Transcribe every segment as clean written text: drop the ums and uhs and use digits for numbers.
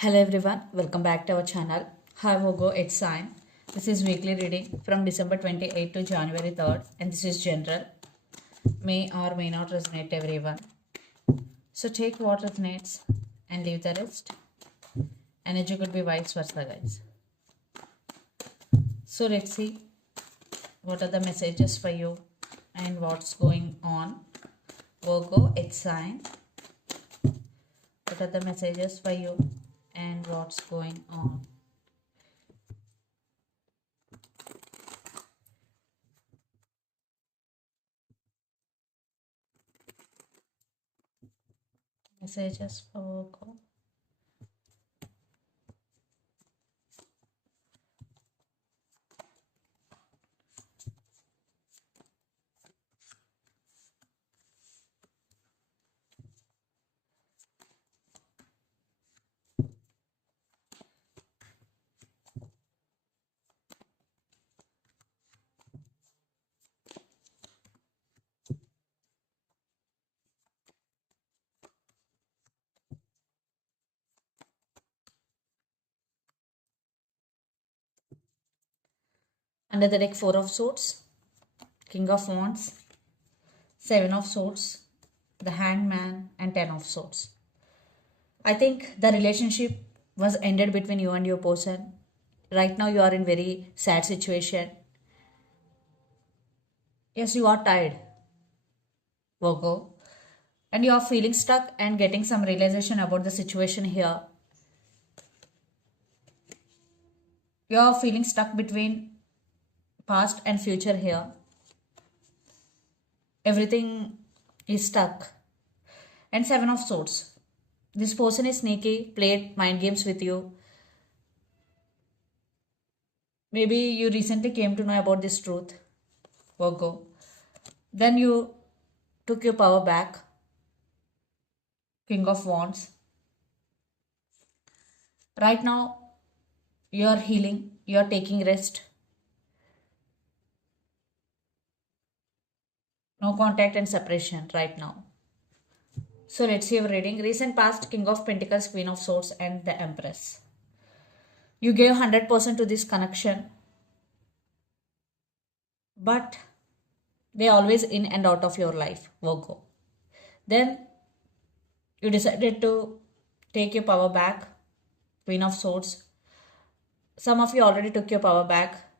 Hello everyone, welcome back to our channel. Hi Vogo, it's Sign. This is weekly reading from December 28 to January 3rd, and this is general. May or may not resonate everyone. So take what resonates and leave the rest. Energy could be vice versa, guys. So let's see what are the messages for you and what's going on. Virgo, it's Sign. What are the messages for you and what's going on? Messages for Virgo. Under the deck, Four of Swords, King of Wands, Seven of Swords, the Hangman, and Ten of Swords. I think the relationship was ended between you and your person. Right now you are in very sad situation. Yes, you are tired, Virgo, and you are feeling stuck and getting some realization about the situation here. You are feeling stuck between past and future here. Everything is stuck. And Seven of Swords. This person is sneaky, played mind games with you. Maybe you recently came to know about this truth, Virgo. Then you took your power back, King of Wands. Right now, you are healing, you are taking rest. No contact and separation right now. So let's see your reading. Recent past, King of Pentacles, Queen of Swords, and the Empress. You gave 100% to this connection, but they always in and out of your life, Virgo. Then you decided to take your power back, Queen of Swords. Some of you already took your power back,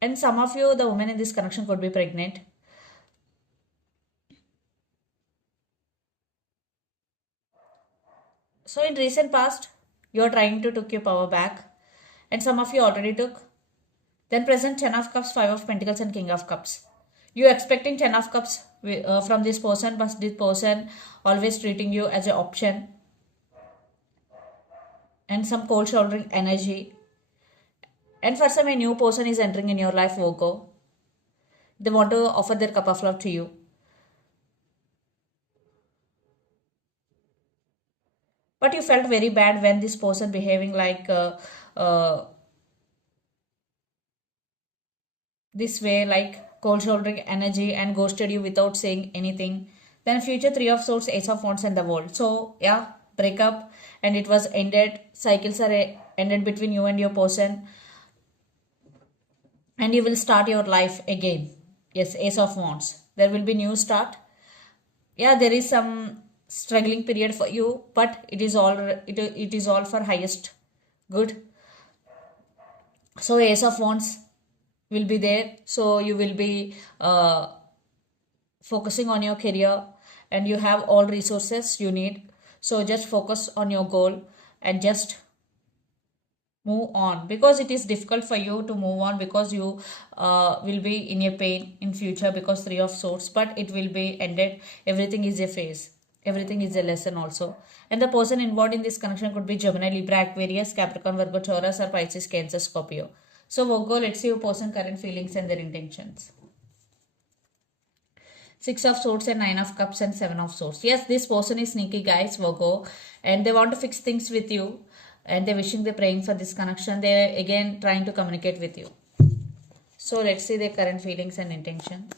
and some of you, the woman in this connection, could be pregnant. So in recent past, you are trying to take your power back, and some of you already took. Then present 10 of Cups, 5 of Pentacles, and King of Cups. You expecting 10 of Cups from this person, but this person always treating you as an option, and some cold shouldering energy. And for some, a new person is entering in your life, Virgo. They want to offer their cup of love to you. But you felt very bad when this person behaving like uh, this way, like cold shouldering energy, and ghosted you without saying anything. Then future, Three of Swords, Ace of Wands, and the World. So yeah, breakup, and it was ended. Cycles are ended between you and your person, and you will start your life again. Yes, Ace of Wands. There will be new start. Yeah, there is some struggling period for you, but it is all for highest good. So Ace of Wands will be there, so you will be focusing on your career, and you have all resources you need. So just focus on your goal and just move on, because it is difficult for you to move on, because you will be in a pain in future, because Three of Swords, but it will be ended. Everything is a phase, everything is a lesson also. And the person involved in this connection could be Gemini, Libra, Aquarius, Capricorn, Virgo, Taurus, or Pisces, Cancer, Scorpio. So Virgo, let's see your person current feelings and their intentions. Six of Swords and Nine of Cups and Seven of Swords. Yes, this person is sneaky, guys, Virgo, and they want to fix things with you, and they're wishing, they're praying for this connection. They're again trying to communicate with you. So let's see their current feelings and intentions.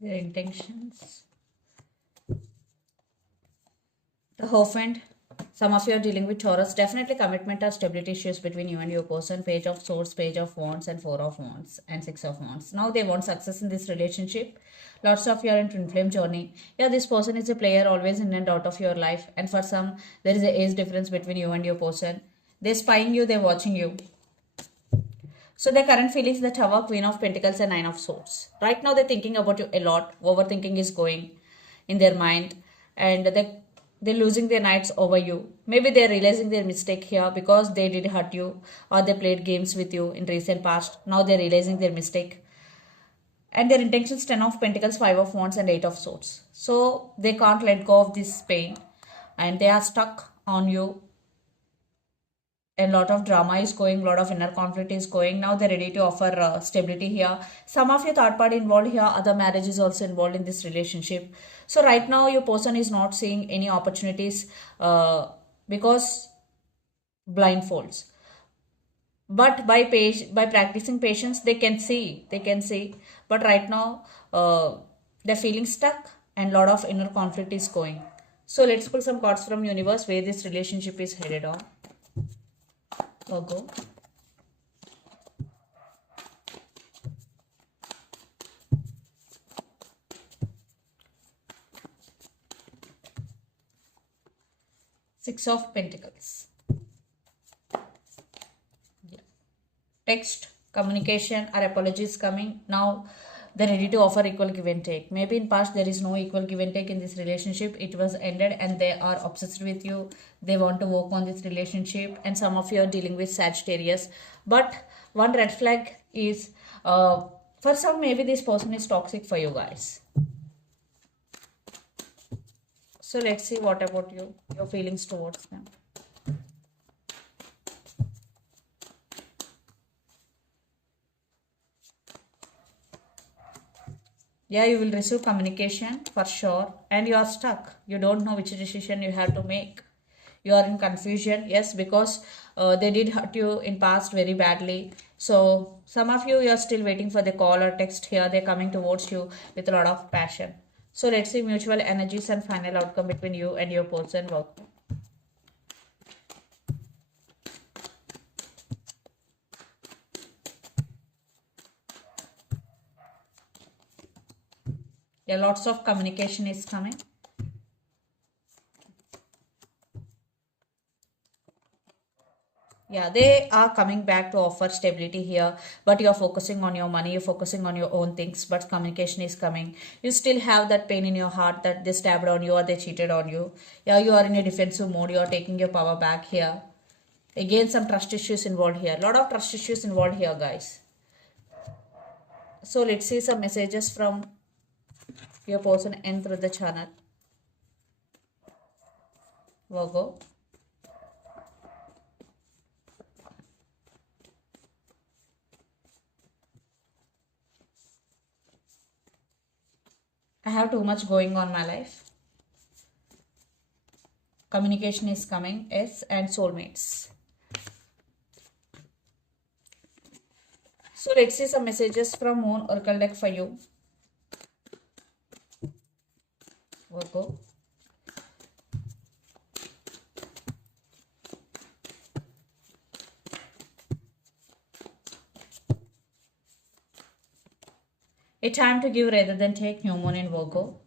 Their intentions. The Hierophant. Some of you are dealing with Taurus. Definitely commitment or stability issues between you and your person. Page of Swords, Page of Wands, and Four of Wands, and Six of Wands. Now they want success in this relationship. Lots of you are in twin flame journey. Yeah, this person is a player always in and out of your life. And for some, there is a age difference between you and your person. They're spying you, they're watching you. So their current feelings, the Tower, Queen of Pentacles, and Nine of Swords. Right now they're thinking about you a lot. Overthinking is going in their mind, and they're losing their nights over you. Maybe they're realizing their mistake here because they did hurt you or they played games with you in recent past. Now they're realizing their mistake. And their intentions 10 of Pentacles, 5 of Wands, and 8 of Swords. So they can't let go of this pain and they are stuck on you. A lot of drama is going, a lot of inner conflict is going. Now they're ready to offer stability here. Some of your third party involved here, other marriage is also involved in this relationship. So right now your person is not seeing any opportunities because blindfolds. But by practicing patience, they can see. But right now they're feeling stuck and a lot of inner conflict is going. So let's pull some cards from universe where this relationship is headed on. Virgo. Six of Pentacles. Yeah. Text, communication or apologies coming. Now they're ready to offer equal give and take. Maybe in past there is no equal give and take in this relationship. It was ended and they are obsessed with you. They want to work on this relationship, and some of you are dealing with Sagittarius. But one red flag is for some maybe this person is toxic for you guys. So let's see what about you, your feelings towards them. Yeah, you will receive communication for sure, and you are stuck. You don't know which decision you have to make. You are in confusion, yes, because they did hurt you in past very badly. So some of you are still waiting for the call or text here. They're coming towards you with a lot of passion. So let's see mutual energies and final outcome between you and your person. Work. Yeah, lots of communication is coming. Yeah, they are coming back to offer stability here, but you're focusing on your money, you're focusing on your own things, but communication is coming. You still have that pain in your heart that they stabbed on you or they cheated on you. Yeah, you are in a defensive mode, you're taking your power back here. Again, some trust issues involved here. A lot of trust issues involved here, guys. So let's see some messages from your person and through the channel. Virgo. I have too much going on in my life. Communication is coming, yes, and soulmates. So let's see some messages from Moon Oracle deck for you. Virgo. A time to give rather than take, new moon in Virgo.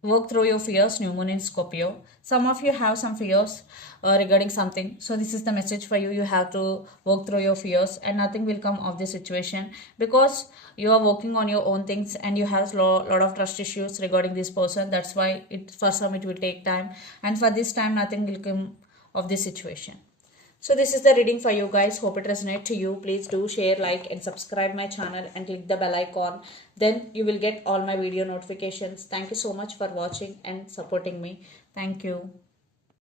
Work through your fears, new moon in Scorpio. Some of you have some fears regarding something. So this is the message for you. You have to work through your fears and nothing will come of this situation because you are working on your own things and you have a lot of trust issues regarding this person. That's why for some it will take time, and for this time nothing will come of this situation. So this is the reading for you guys. Hope it resonates to you. Please do share, like and subscribe my channel and click the bell icon. Then you will get all my video notifications. Thank you so much for watching and supporting me. Thank you.